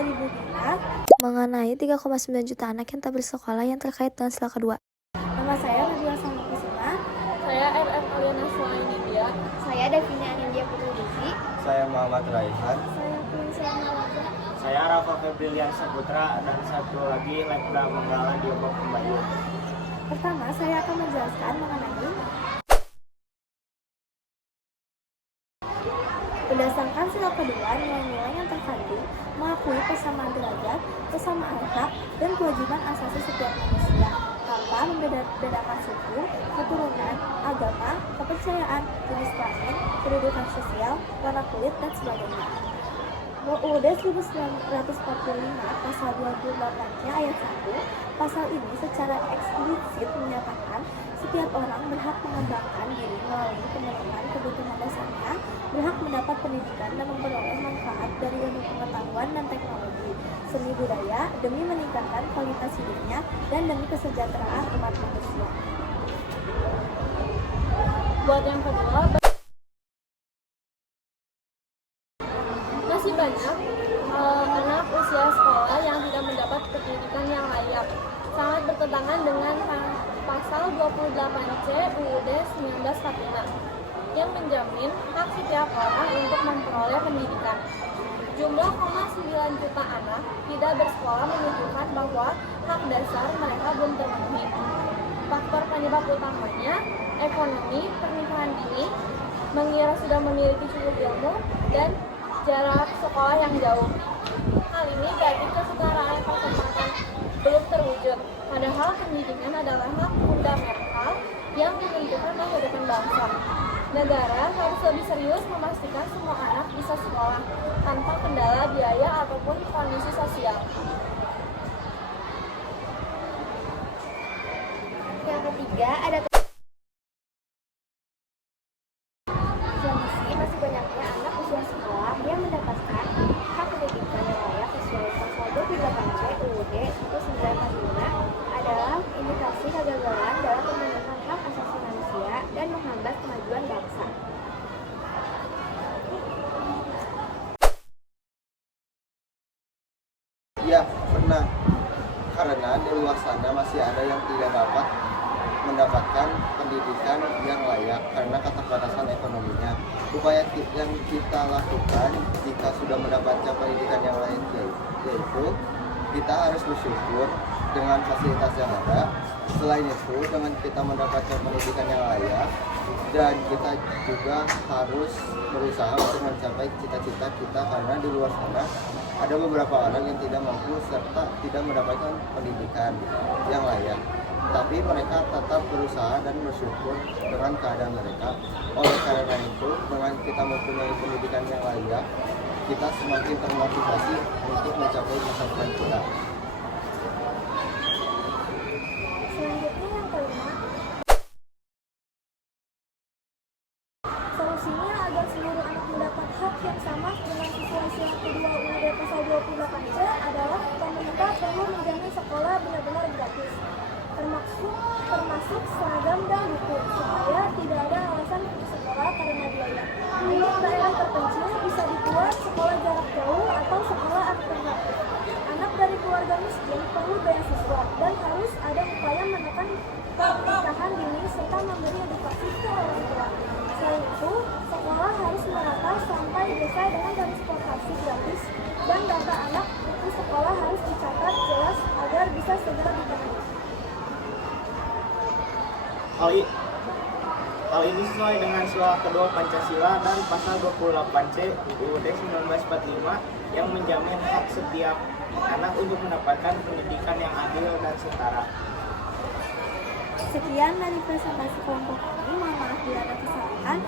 2005 mengenai 3,9 juta anak yang tak bersekolah yang terkait dengan sila kedua. Nama saya Nabila Samakusuma. Saya RF Aliana Suainidya. Saya Davina Anindya Putri. Saya Muhammad Raihan. Saya Prinsia Malaga. Saya Rafa Febrilian Saputra dan satu lagi Lepda Menggala Diobok Pembayu. Pertama, saya akan menjelaskan mengenai berdasarkan sila kedua, nilai-nilai yang terkandung mengakui persamaan derajat, kesamaan hak, dan kewajiban asasi setiap manusia tanpa membedakan suku, keturunan, agama, kepercayaan, jenis kelamin, kedudukan sosial, warna kulit, dan sebagainya. UUD 1945 pasal 28-nya ayat 1, pasal ini secara eksplisit menyatakan setiap orang berhak mengembangkan diri melalui pemenuhan kebutuhan dasarnya, berhak mendapat pendidikan dan memperoleh manfaat dari ilmu pengetahuan dan teknologi, seni budaya demi meningkatkan kualitas hidupnya dan demi kesejahteraan umat manusia. Buat yang kedua, masih banyak anak usia sekolah yang tidak mendapat pendidikan yang layak. Sangat bertentangan dengan pasal 28C UUD 1945 yang menjamin hak setiap orang untuk memperoleh pendidikan. Jumlah 0,9 juta anak tidak bersekolah menunjukkan bahwa hak dasar mereka belum terpenuhi. Faktor penyebab utamanya ekonomi, pernikahan dini, mengira sudah memiliki cukup ilmu, dan jarak sekolah yang jauh. Hal ini berarti kesetaraan kesempatan belum terwujud. Padahal pendidikan adalah hak fundamental yang menentukan masa depan bangsa. Negara harus lebih serius memastikan semua anak bisa sekolah tanpa kendala biaya ataupun kondisi sosial. Yang ketiga, ada kondisi masih banyaknya anak usia sekolah yang mendapatkan hak pendidikan yang layak sesuai pasal 28C UUD 1945 adalah indikasi kegagalan dalam pemenuhan hak asasi manusia dan menghambat kemajuan bangsa. Ya, pernah. Karena di luar sana masih ada yang tidak dapat mendapatkan pendidikan yang layak karena keterbatasan ekonominya. Upaya yang kita lakukan jika sudah mendapatkan pendidikan yang layak yaitu kita harus bersyukur dengan fasilitas yang ada. Selain itu, dengan kita mendapatkan pendidikan yang layak, dan kita juga harus berusaha untuk mencapai cita-cita kita karena di luar sana ada beberapa orang yang tidak mampu serta tidak mendapatkan pendidikan yang layak. Tapi mereka tetap berusaha dan bersyukur dengan keadaan mereka. Oleh karena itu, dengan kita mempunyai pendidikan yang layak, kita semakin termotivasi untuk mencapai masa depan kita. Selanjutnya yang kelima, solusinya agar seluruh anak mendapat hak yang sama dengan sesuai sila kedua UUD pasal 28C adalah pemerintah perlu menjamin sekolah benar-benar gratis, termasuk seragam dan buku, supaya tidak ada alasan untuk sekolah karena biaya. Untuk daerah terpencil bisa dibuat sekolah jarak jauh atau sekolah alternatif. Anak dari keluarga miskin perlu beasiswa dan harus ada upaya menekan pernikahan dini serta memberi edukasi ke orang tua. Selain itu, sekolah harus merata sampai desa dengan transportasi gratis dan data anak putus sekolah harus dicatat jelas agar bisa segera dipenuhi. Hal ini sesuai dengan sila kedua Pancasila dan pasal 28C UUD 1945 yang menjamin hak setiap anak untuk mendapatkan pendidikan yang adil dan setara. Sekian dari presentasi kelompok ini. Mohon maaf bila ada kesalahan.